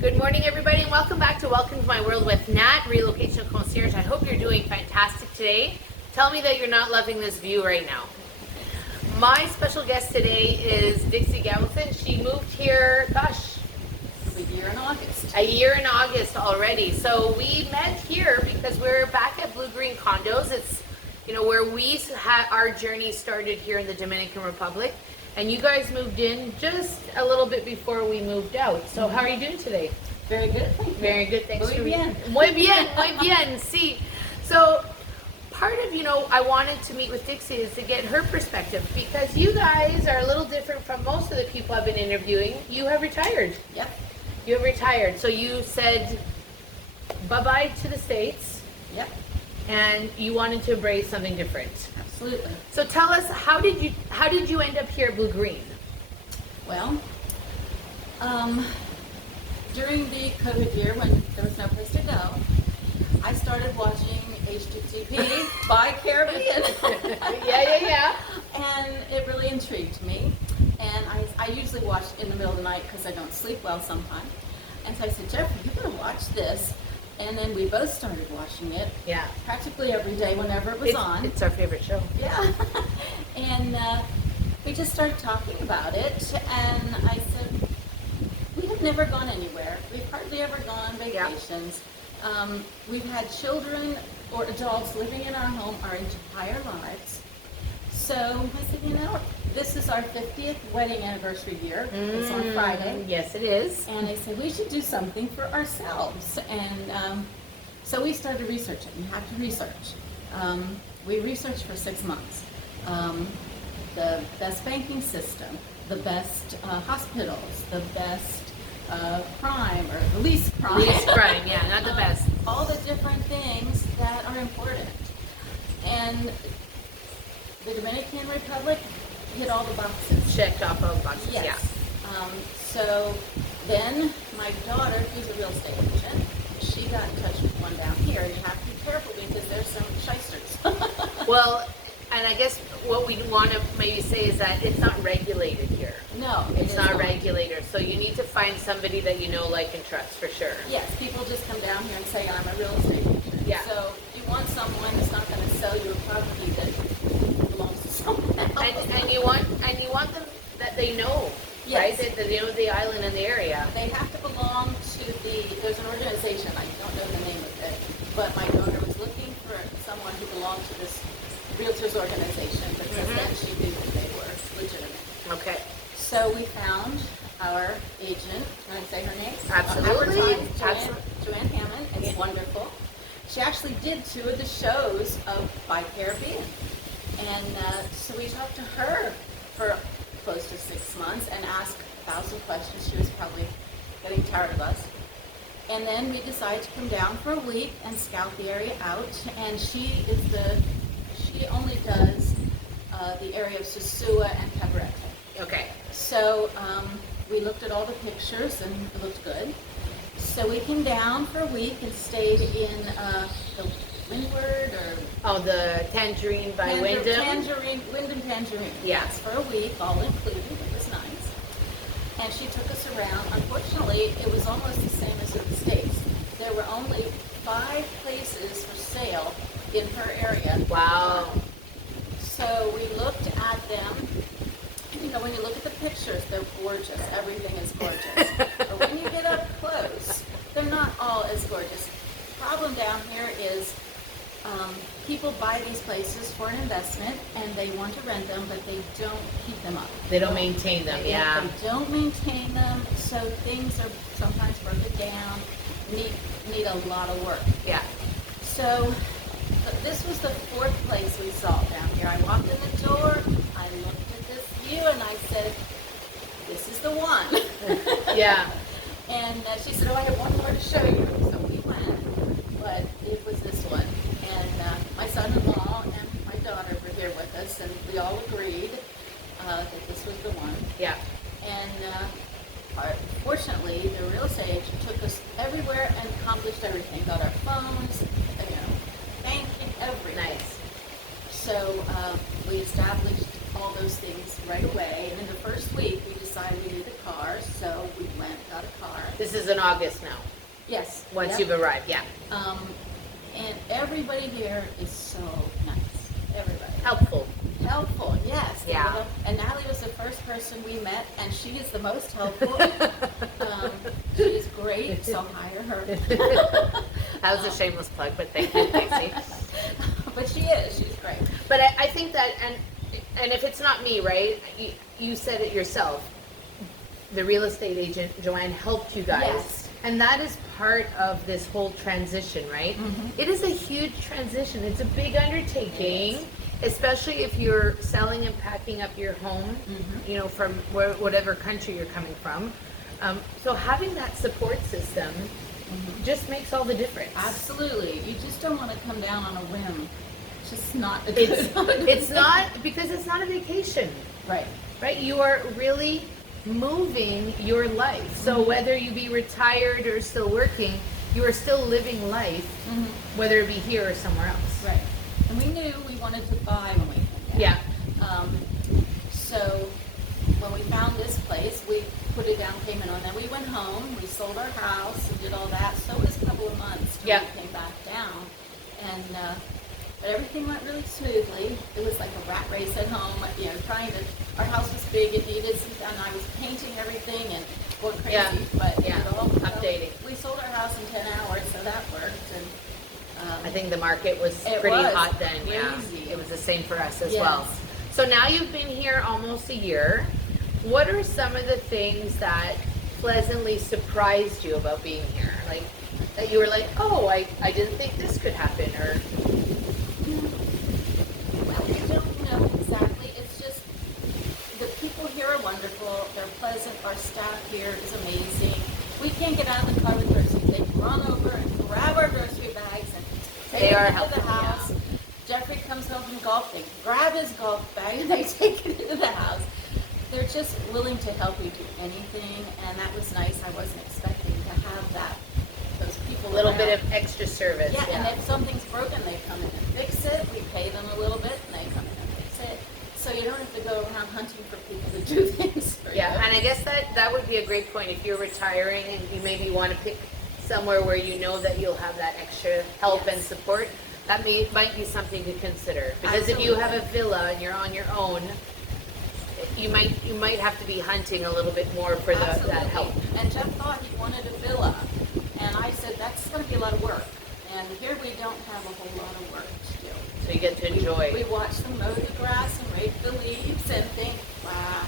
Good morning, everybody, and welcome back to Welcome to My World with Nat, Relocation Concierge. I hope you're doing fantastic today. Tell me that you're not loving this view right now. My special guest today is Dixie Gavason. She moved here, gosh, A year in August. a year in August already. So we met here because we're back at Bluegreen Condos. It's, where we had our journey started here in the Dominican Republic. And you guys moved in just a little bit before we moved out. So how are you doing today? Very good, thank you. Very good, thanks. Muy bien. Muy bien, muy bien. See, so part of, I wanted to meet with Dixie is to get her perspective because you guys are a little different from most of the people I've been interviewing. You have retired. Yep. You have retired. So you said bye-bye to the States. Yep. And you wanted to embrace something different. Absolutely. So tell us, how did you end up here at Bluegreen? Well, during the COVID year when there was no place to go, I started watching HGTV by Caribbean. Yeah. And it really intrigued me. And I usually watch in the middle of the night because I don't sleep well sometimes. And so I said, Jeffrey, you better watch this. And then we both started watching it. Yeah. Practically every day whenever it was on. It's our favorite show. Yeah. And we just started talking about it. And I said, we have never gone anywhere. We've hardly ever gone on vacations. Yeah. We've had children or adults living in our home our entire lives. So I said, this is our 50th wedding anniversary year. It's on Friday. Yes, it is. And I said, we should do something for ourselves. And so we started researching. You have to research. We researched for 6 months. The best banking system, the best hospitals, the best crime, or the least crime. Least crime, yeah, not the best. All the different things that are important. And the Dominican Republic hit all the boxes. Checked off all the boxes, yes. Yeah. So then my daughter, who's a real estate agent, she got in touch with one down here. You have to be careful because there's some shysters. Well, and I guess what we want to maybe say is that it's not regulated here. No, it's not regulated. So you need to find somebody that you know, like, and trust for sure. Yes, people just come down here and say, I'm a real estate agent. Yeah. So you want someone who's not going to sell you a property that belongs to someone else. And you want them that they know, yes. Right? That they know the island and the area. They have to belong to there's an organization, I don't know the name of it, but my daughter was looking for someone who belonged to this realtors organization that says that she knew that they were legitimate. Okay. So we found our agent. Can I say her name? Absolutely. Joanne Hammond. It's wonderful. She actually did 2 of the shows of By Caribbean. And so we talked to her for close to 6 months and asked 1,000 questions. She was probably getting tired of us. And then we decided to come down for a week and scout the area out. And she only does the area of Sosua and Cabarete. Okay. So we looked at all the pictures and it looked good. So we came down for a week and stayed in the Windward the Tangerine by Wyndham. Wyndham Tangerine. Yeah. Yes, for a week, all included. It was nice. And she took us around. Unfortunately, it was almost the same as in the States. There were only 5 places for sale in her area. Wow. So we looked at them. When you look at the pictures, they're gorgeous. Everything is gorgeous. But when you get up close, they're not all as gorgeous. The problem down here is people buy these places for an investment and they want to rent them, but they don't keep them up. They don't maintain them, yeah. They don't maintain them, so things are sometimes broken down, need a lot of work. Yeah. So this was the 4th place we saw down here. I walked in the door, I looked at this view, and I said, this is the one. Yeah. And she said, I have one more to show you. So we went, but it was this one. And my son-in-law and my daughter were here with us, and we all agreed that this was the one. Yeah. And fortunately, the real estate agent took us everywhere and accomplished everything. Got our phones, banking, everything. Nice. So we established all those things right away. And in the first week, we decided we needed a car, so we went and got a car. This is in August now, Yes. once yep. you've arrived, yeah. And everybody here is so nice. Everybody. Helpful. Helpful, yes. Yeah. And Natalie was the first person we met, and she is the most helpful. She is great, so hire her. That was a shameless plug, but thank you, Dixie. But she's great. But I think that, and if it's not me, right, you said it yourself, the real estate agent, Joanne, helped you guys. Yes. And that is part of this whole transition, right? It is a huge transition. It's a big undertaking, especially if you're selling and packing up your home, you know, from whatever country you're coming from. So having that support system just makes all the difference. Absolutely. You just don't want to come down on a whim. It's just not a It's not, because it's not a vacation. Right. Right? You are really moving your life. So whether you be retired or still working, you are still living life, whether it be here or somewhere else. Right. And we knew we wanted to buy when we came down. Yeah. So when we found this place, we put a down payment on that. We went home, we sold our house and did all that. So it was a couple of months till we came back down. And but everything went really smoothly. It was like a rat race at home, you know, our house was big, it needed some, and I was painting everything and going crazy, but it all updating. We sold our house in 10 hours, so that worked. And I think the market was pretty hot then. Crazy. Yeah, it was the same for us as well. So now you've been here almost a year. What are some of the things that pleasantly surprised you about being here? Like that you were like, oh, I didn't think this could happen, or well, I don't know exactly. It's just the people here are wonderful. They're pleasant. Our staff here is amazing. We can't get out of the car with groceries. They run over and grab our grocery bags and take it into the house. Jeffrey comes home from golf. They grab his golf bag and they take it into the house. They're just willing to help you do anything, and that was nice. I wasn't expecting to have that. Those people. a little bit of extra service. Yeah, and if something's broken, they come in and fix it. We pay them a little bit, and they come in and fix it. So you don't have to go around hunting for people to do things for you. And I guess that would be a great point. If you're retiring and you maybe want to pick somewhere where you know that you'll have that extra help and support, that might be something to consider. Because if you have a villa and you're on your own, you might have to be hunting a little bit more for that help. And Jeff thought he wanted a villa, and I said that's going to be a lot of work. And here we don't have a whole lot of work to do. So you get to enjoy. We watch them mow the grass and rake the leaves and think, wow.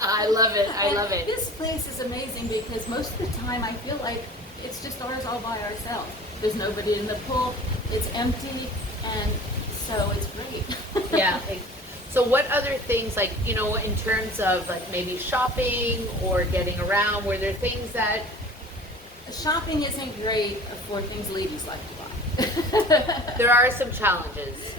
I love it. I love it. This place is amazing because most of the time I feel like it's just ours all by ourselves. There's nobody in the pool. It's empty, and so it's great. Yeah. So what other things, like, you know, in terms of like maybe shopping or getting around, were there things that... Shopping isn't great for things ladies like to buy. There are some challenges.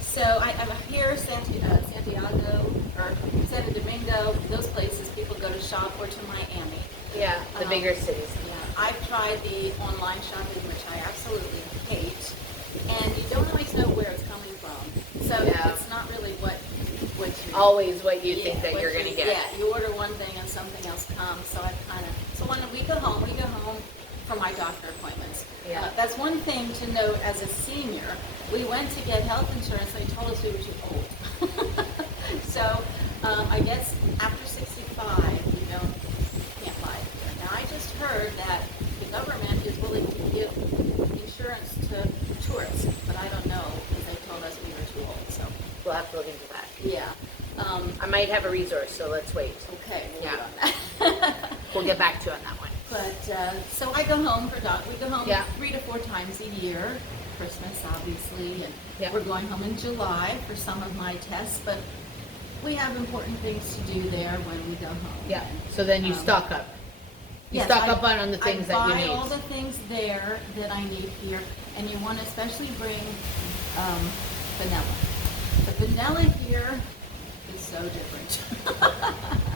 So I'm here, Santiago, or Santo Domingo, those places people go to shop, or to Miami. Yeah, the bigger cities. Yeah, I've tried the online shopping, which I absolutely hate, and you don't always know where it's coming from. So it's not really what you always what you think that you're going to get. Yeah, you order one thing and something else comes. So when we go home for my doctor appointments. Yeah. That's one thing to note as a senior. We went to get health insurance. They told us we were too old. So I guess after 65, you can't buy it. Now I just heard that the government is willing to give insurance to tourists, but I don't know because they told us we were too old. So we'll have to look into that. Yeah. I might have a resource, so let's wait. Okay. We'll get back to you on that one. But so I go home for we go home 3 to 4 times a year. Christmas, obviously, and we're going home in July for some of my tests. But we have important things to do there when we go home. Yeah. So then you stock up. You stock up on the things that you need. I buy all the things there that I need here, and you want to especially bring vanilla. The vanilla here is so different.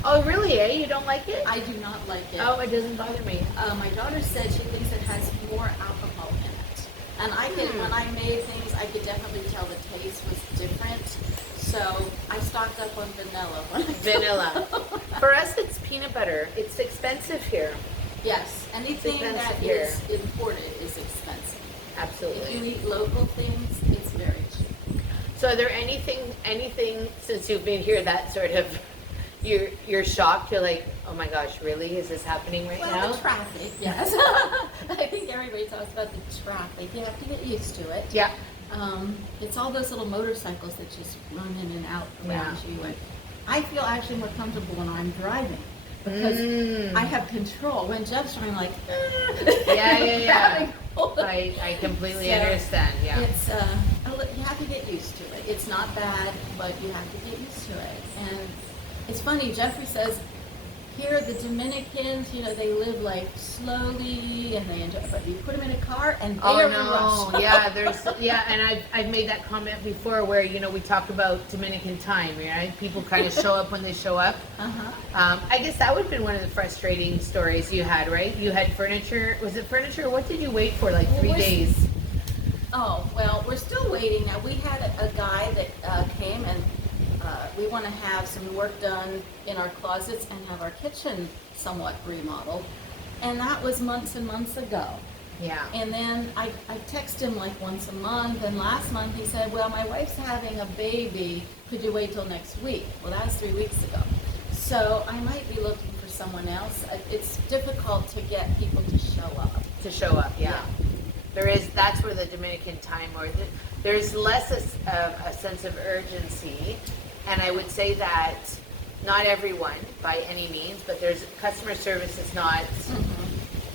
Oh, really, eh? You don't like it? I do not like it. Oh, it doesn't bother me. My daughter said she thinks it has more alcohol in it. And when I made things, I could definitely tell the taste was different. So I stocked up on vanilla. Vanilla. For us, it's peanut butter. It's expensive here. Yes, anything expensive that here. is imported is expensive. If you Absolutely. eat local things, it's very cheap. So are there anything since you've been here that sort of, you're shocked? You're like, oh my gosh, really? Is this happening right now? Well, the traffic, yes. I think everybody talks about the traffic. You have to get used to it. Yeah. It's all those little motorcycles that just run in and out around Yeah. you. And I feel actually more comfortable when I'm driving because I have control. When Jeff's driving, I'm like, Yeah. hold on. I completely So, understand. Yeah. It's you have to get used to it. It's not bad, but you have to get used to it. And it's funny. Jeffrey says, here the Dominicans, they live like slowly and they enjoy. But you put them in a car and they're in a rush. Yeah, and I've made that comment before where we talk about Dominican time, right? People kind of show up when they show up. I guess that would have been one of the frustrating stories you had, right? You had furniture. Was it furniture? What did you wait for? Like 3 days? Oh, well, we're still waiting. Now, we had a guy that came and we want to have some work done in our closets and have our kitchen somewhat remodeled. And that was months and months ago. Yeah. And then I text him like once a month, and last month he said, well, my wife's having a baby. Could you wait till next week? Well, that was 3 weeks ago. So I might be looking for someone else. It's difficult to get people to show up. Yeah. That's where the Dominican time, or there's less a sense of urgency, and I would say that not everyone by any means, but there's customer service is not,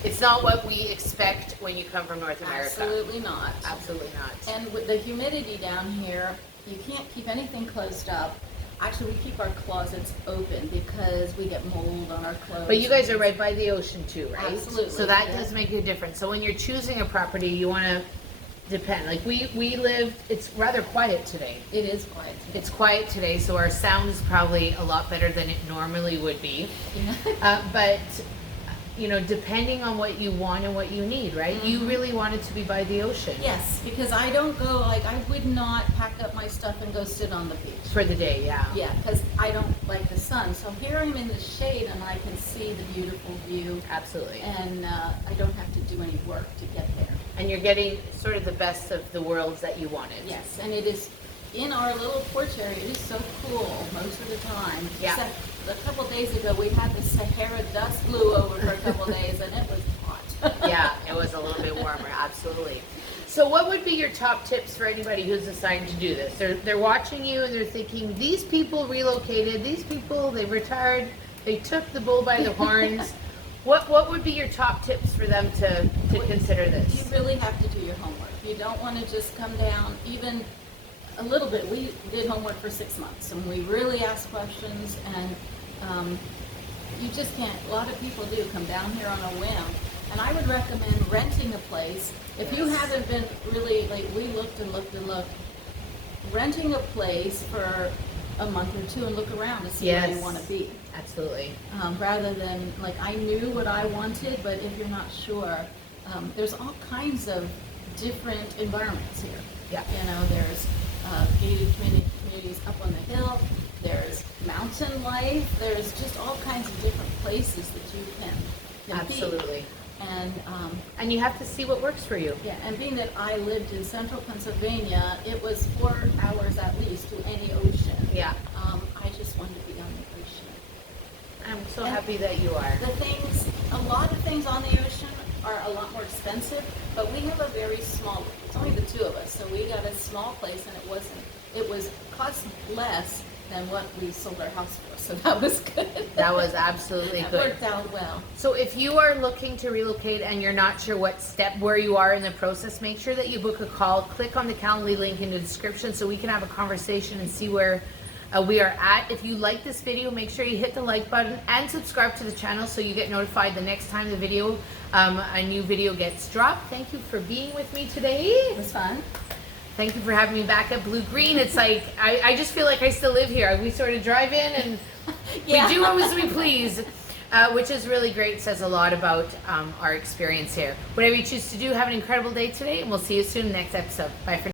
it's not what we expect when you come from North America. Absolutely not. Absolutely not. And with the humidity down here, you can't keep anything closed up. Actually, we keep our closets open because we get mold on our clothes. But you guys are right by the ocean too, right? Absolutely. So that does make a difference. So when you're choosing a property, you want to depend. Like we live, it's rather quiet today. It is quiet. It's quiet today, so our sound is probably a lot better than it normally would be. But depending on what you want and what you need, right? You really want it to be by the ocean. Yes, because I don't go, I would not pack up my stuff and go sit on the beach. For the day, yeah. Yeah, because I don't like the sun. So here I'm in the shade and I can see the beautiful view. Absolutely. And I don't have to do any work to get there. And you're getting sort of the best of the worlds that you wanted. Yes, and it is in our little porch area. It is so cool most of the time. Yeah. Except a couple days ago, we had the Sahara dust blew over for a couple days, and it was hot. Yeah, it was a little bit warmer, absolutely. So what would be your top tips for anybody who's deciding to do this? They're watching you and they're thinking, these people relocated, these people, they retired, they took the bull by the horns. What would be your top tips for them to consider this? You really have to do your homework. You don't want to just come down, even a little bit. We did homework for 6 months, and we really asked questions, and you just can't, a lot of people do come down here on a whim. And I would recommend renting a place. If you haven't been really, we looked and looked and looked, renting a place for a month or two and look around to see where you want to be. Absolutely. Rather than, I knew what I wanted, but if you're not sure, there's all kinds of different environments here. Yeah. There's gated communities up on the hill, there's mountain life, there's just all kinds of different places that you can be. Absolutely. And you have to see what works for you. yeah, and being that I lived in central Pennsylvania, it was 4 hours at least to any ocean. Yeah. I just wanted to be on the ocean. I'm so happy that you are. A lot of things on the ocean are a lot more expensive, but we have a very small, it's only the two of us, so we got a small place, and it was cost less than what we sold our house for, so that was good. That was absolutely That good. worked out well. So if you are looking to relocate and you're not sure where you are in the process, make sure that you book a call. Click on the Calendly link in the description so we can have a conversation and see where we are at. If you like this video, make sure you hit the like button and subscribe to the channel so you get notified the next time a new video gets dropped. Thank you for being with me today. It was fun. Thank you for having me back at Bluegreen. It's like, I just feel like I still live here. We sort of drive in and we do as we please, which is really great. Says a lot about our experience here. Whatever you choose to do, have an incredible day today, and we'll see you soon in the next episode. Bye for now.